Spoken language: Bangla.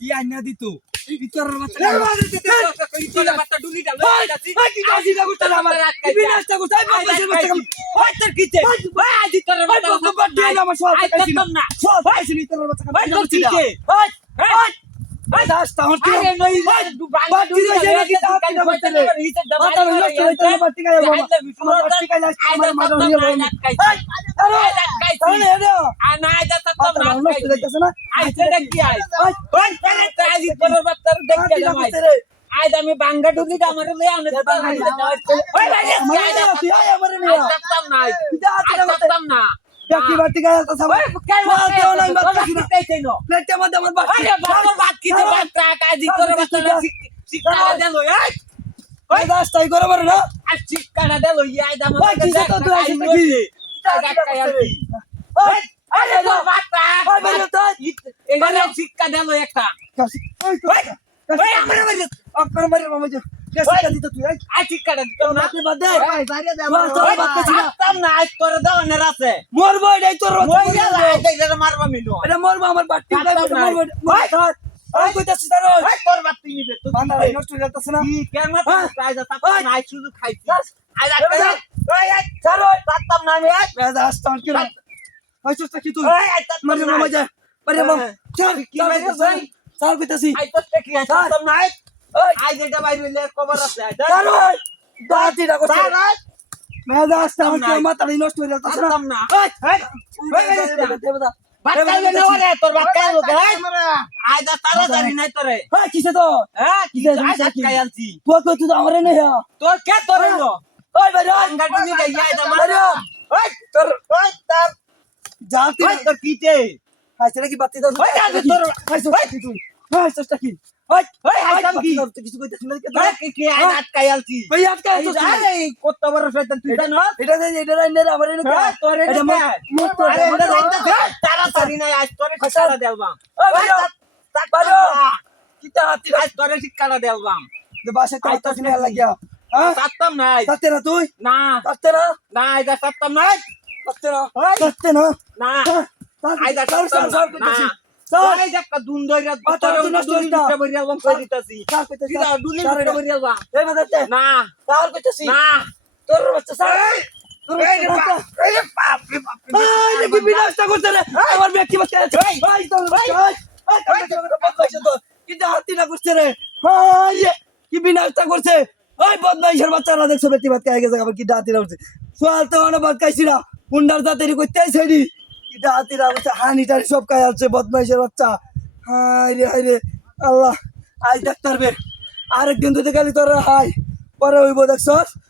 কি আইনা দিত। ইতরের বাচ্চা ইতরের বাচ্চা ডুলি। ডাল। কি কাজি না করতে আমার? বিনাশটা করতে আমি বদমাইশের বাচ্চা ওই তোর কিতে ওই আজ বাচ্চা বাদ দিয়ে আমার সব না। বাচ্চা ভাই তোর কিতে ওই ওই নই আজ আজ আমি বাঙ্গা ডুলি আমারে লই আনে ওই ভাই আমার আই নিয়া তত্তম না ব্যক্তি বাড়তি গায়ে তো সবাই কেন বলতে হলো আমি বাচ্চা কিনা দেখতেই না প্লেটে মধ্যে আমার বাচ্চা। আরে শিক্ষা দেন লই আই ওই দাস তাই করে পারে না? আর শিক্ষা দেন লই আই দাম ওই তো তুই আছিস নাকি ওই আরে বাচ্চা ওই বেরো তাই এখানে শিক্ষা দেন লই একটা। ওই ওই আমার তো তো দে দে আমার মারবা আমার বাড়তি? স্যার কইতাছি তো এটা বাইরে লে খবর আছে স্যার ওই দাঁতি না করছে। আজ মেদা আসতাম আসতাম কি। মাথা নষ্ট হয়ে যাচ্ছে না না ওই ওই ওই বেদা দেবদা বাচ্চা না ওরে তোর বাচ্চা লোক আজ তারা জানি নাই তোরে। হ্যাঁ কিসে তো? হ্যাঁ কিসে আজ কি? খাই আনছি। তুই তো আমারে নেই হ্যাঁ। তোর কে তোর হলো ওই বেদা আঙ্গা ডুলি দে যাই দা মার ওই তোর ওই তার জাতি তোর কিতে হাসে নাকি বাতি দাও? ওই তোর হাসে তুই? হাসে চেষ্টা কি? তুই নে নে এটা সাততাম নাই। তাতে না তুই? না। না? আইদা সাততাম সর না? আমার ব্যক্তি কিন্তু হাতি না করছে রে। কি বিনাশটা করছে? ওই বদমাইশের বাচ্চারা দেখছ ব্যক্তি বাচ্চা আগে গেছে আবার কি হাতি না করছে সোয়াল তো মানে বাদ খাইছি না। হুন্ডার জাতেরই করতে আইছে নি কি হাতি না করছে হানিটারি সব খাই আছে, বদমাইশের বাচ্চা। হাই রে হাই রে। আল্লাহ আই ডাক্তার বে। আরেকদিন যদি গেলি তোর হাই পরে হইব, দেখছস?